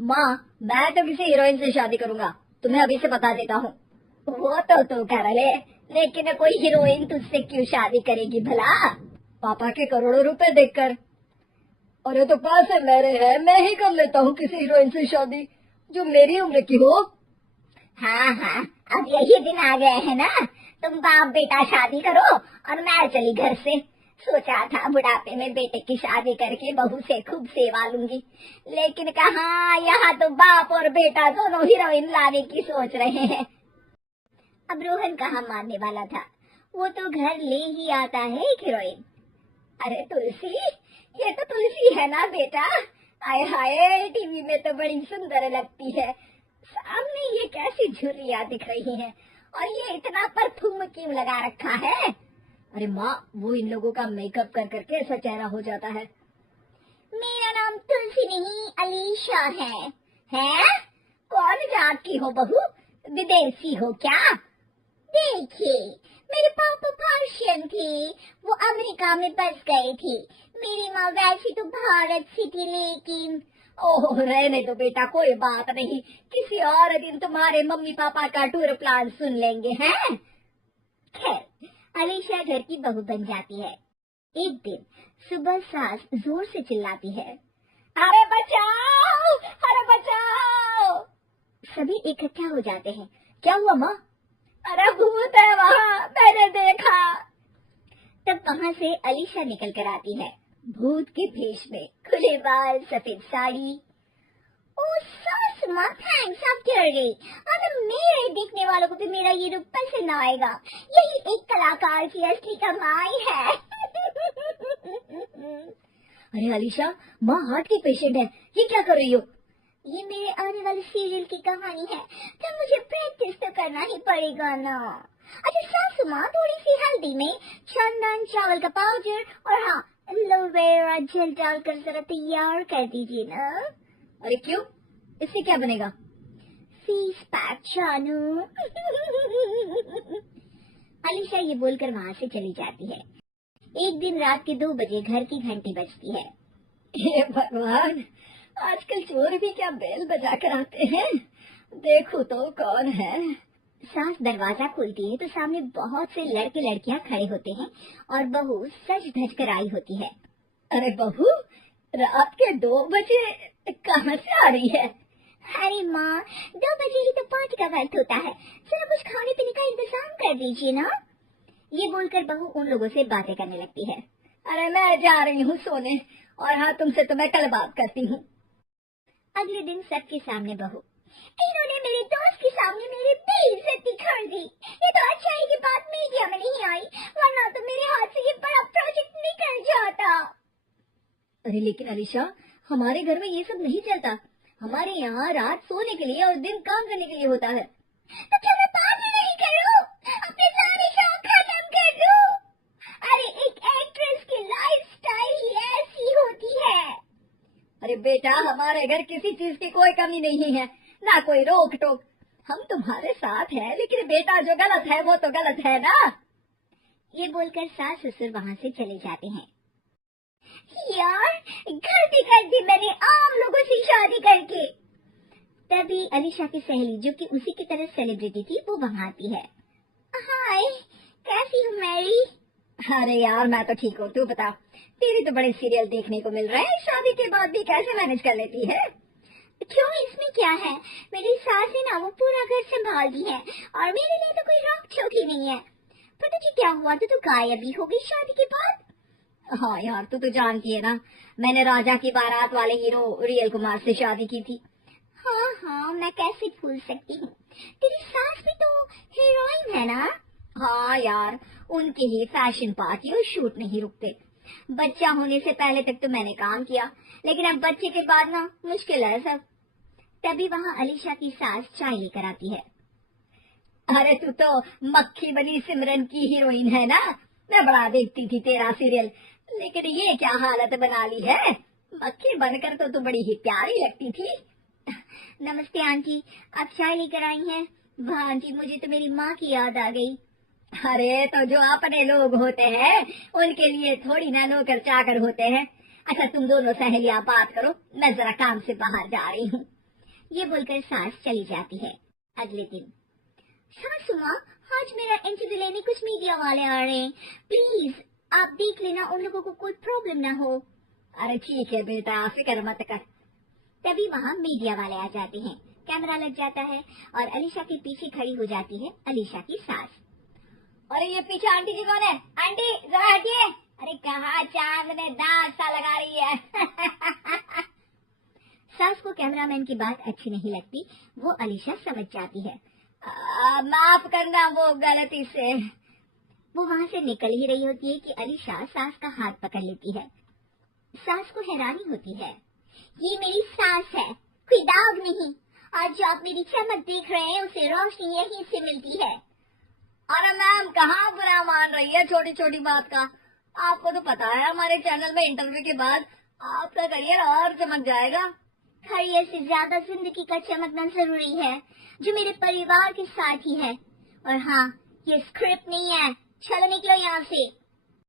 माँ, मैं तो किसी हीरोइन से शादी करूंगा, तुम्हें अभी से बता देता हूँ। वो तो तू कर ले, लेकिन कोई हीरोइन तुझसे क्यों शादी करेगी भला? पापा के करोड़ों रुपए देखकर। अरे तो पैसे मेरे हैं, मैं ही कर लेता हूँ किसी हीरोइन से शादी जो मेरी उम्र की हो। हाँ हाँ, अब यही दिन आ गए हैं ना, तुम बाप बेटा शादी करो और मैं चली घर से। सोचा था बुढ़ापे में बेटे की शादी करके बहू से खूब सेवा लूंगी, लेकिन कहाँ, यहाँ तो बाप और बेटा दोनों हीरोइन लाने की सोच रहे हैं। अब रोहन कहाँ मानने वाला था, वो तो घर ले ही आता है एक हीरोइन। अरे तुलसी, ये तो तुलसी है ना बेटा? आय हाय, टीवी में तो बड़ी सुंदर लगती है, सामने ये कैसी झुर्रियां दिख रही हैं, और ये इतना परफ्यूम क्यों लगा रखा है? अरे माँ, वो इन लोगों का मेकअप कर करके ऐसा चेहरा हो जाता है। मेरा नाम तुलसी नहीं, अलीशा है। हैं? कौन जात की हो बहू? विदेशी हो क्या? देखिए, मेरे पापा पर्शियन थे, वो अमेरिका में बस गए थे। मेरी माँ वैसी तो भारत से थी, लेकिन ओह रहने दो बेटा, कोई बात नहीं, किसी और दिन तुम्हारे मम्मी पापा का टूर प्लान सुन लेंगे हैं। खैर, अलीशा घर की बहू बन जाती है। एक दिन सुबह सास जोर से चिल्लाती है, अरे बचाओ, अरे बचाओ। सभी इकट्ठा हो जाते हैं। क्या हुआ माँ? अरे भूत है वहाँ, मैंने देखा। तब वहाँ से अलीशा निकल कर आती है, भूत के भेष में, खुले बाल, सफेद साड़ी। ओ सास माँ, थैंक्स, आप डर गई। अब मेरे देखने वालों को भी मेरा ये रूप पसंद आएगा। यही एक कलाकार की असली कमाई है। अरे अलीशा, माँ हार्ट की पेशेंट है, ये क्या कर रही हो? ये मेरे आने वाले सीरियल की कहानी है, तो मुझे प्रैक्टिस तो करना ही पड़ेगा ना। अच्छा सासू माँ, थोड़ी सी हल्दी में चंदन, चावल का पाउडर और हाँ एलोवेरा जेल डालकर जरा तैयार कर दीजिए ना। अरे क्यों, इससे क्या बनेगा? फेस पैक जानू। अलीशा ये बोलकर वहाँ से चली जाती है। एक दिन रात के 2 बजे घर की घंटी बजती है। हे भगवान, आजकल चोर भी क्या बेल बजा कर आते हैं, देखो तो कौन है। सास दरवाजा खोलती है तो सामने बहुत से लड़के लड़कियां खड़े होते हैं और बहू सज धज कर आई होती है। अरे बहू, रात के 2 बजे कहाँ से आ रही है? अरे माँ, 2 बजे ही तो पार्टी का वक्त होता है, जरा कुछ खाने पीने का इंतजाम कर दीजिए ना। ये बोलकर बहू उन लोगों से बातें करने लगती है। अरे मैं जा रही हूँ सोने, और हाँ तुमसे तो मैं कल बात करती हूँ। अगले दिन सबके सामने बहू, इन्होंने मेरे दोस्त के सामने मेरी बेइज्जती कर दी। ये तो अच्छा है कि बात मीडिया में नहीं आई, वरना तो मेरे हाथ से ये बड़ा प्रोजेक्ट निकल जाता। अरे लेकिन अलीशा, हमारे घर में ये सब नहीं चलता, हमारे यहाँ रात सोने के लिए और दिन काम करने के लिए होता है। तो क्या मैं पार्टी नहीं करूं? अपने सारे शौक खत्म कर दूं? अरे एक एक्ट्रेस की लाइफस्टाइल ही ऐसी होती है। अरे बेटा, हमारे घर किसी चीज की कोई कमी नहीं है, ना कोई रोक टोक, हम तुम्हारे साथ हैं, लेकिन बेटा जो गलत है वो तो गलत है ना। ये बोलकर सास ससुर वहाँ से चले जाते हैं। यार, गलती कर दी मैंने आम लोगों से शादी करके। तभी अलीशा की सहेली, जो कि उसी की तरह सेलिब्रिटी थी, वो वहाँ आती है। हाय, कैसी हो मैरी? अरे यार, मैं तो ठीक हूँ, तू बता, तेरी तो बड़े सीरियल देखने को मिल रहे हैं, शादी के बाद भी कैसे मैनेज कर लेती है? क्यों, इसमें क्या है, मेरी सास है ना, वो पूरा घर संभालती है और मेरे लिए तो कोई रोक टोक ही नहीं है। पर तुझे क्या हुआ, तू तो गायब ही हो गई शादी के बाद? हाँ यार, तू तो जानती है ना, मैंने राजा की बारात वाले हीरो रियल कुमार से शादी की थी। हाँ हाँ, मैं कैसे भूल सकती हूँ, तेरी सास भी तो हीरोइन है ना। हाँ यार, उनके ही फैशन पार्टी और शूट नहीं रुकते। बच्चा होने से पहले तक तो मैंने काम किया, लेकिन अब बच्चे के बाद ना मुश्किल है सब। तभी वहाँ अलीशा की सास चाय लेकर आती है। अरे तू तो मक्खी बनी सिमरन की हीरोइन है ना, मैं बड़ा देखती थी तेरा सीरियल, लेकिन ये क्या हालत बना ली है, मक्खी बनकर तो तू बड़ी ही प्यारी लगती थी। नमस्ते आंटी, आप चाय लेकर आई हैं? वाह आंटी, मुझे तो मेरी माँ की याद आ गई। अरे तो जो अपने लोग होते हैं उनके लिए थोड़ी ना नौकर चाकर होते हैं। अच्छा तुम दोनों सहेलियां बात करो, मैं जरा काम से बाहर जा रही हूँ। ये बोलकर सास चली जाती है। अगले दिन, सासू माँ, आज मेरा इंटरव्यू लेने कुछ मीडिया वाले आ रहे हैं, प्लीज आप देख लेना उन लोगों को कोई प्रॉब्लम ना हो। अरे ठीक है बेटा, फिक्र मत कर। तभी वहाँ मीडिया वाले आ जाते हैं, कैमरा लग जाता है और अलीशा के पीछे खड़ी हो जाती है अलीशा की सास। अरे ये पीछे आंटी जी कौन है? आंटी जरा हटिए। अरे कहाँ चांद में दांत सा लगा रही है। सास को कैमरामैन की बात अच्छी नहीं लगती, वो अलीशा समझ जाती है। माफ करना, वो गलती से। वो वहाँ से निकल ही रही होती है कि अलीशा सास का हाथ पकड़ लेती है। सास को हैरानी होती है, ये मेरी सास है, कोई दाग नहीं। आज जो आप मेरी चमक देख रहे हैं उसे रोशनी यहीं से मिलती है। अरे मैम, कहाँ बुरा मान रही है छोटी छोटी बात का? आपको तो पता है हमारे चैनल में इंटरव्यू के बाद आपका करियर और चमक जाएगा। करियर से ज्यादा जिंदगी का चमकना जरूरी है, जो मेरे परिवार के साथ ही है। और हाँ, ये स्क्रिप्ट नहीं है, चलो निकलो यहाँ से।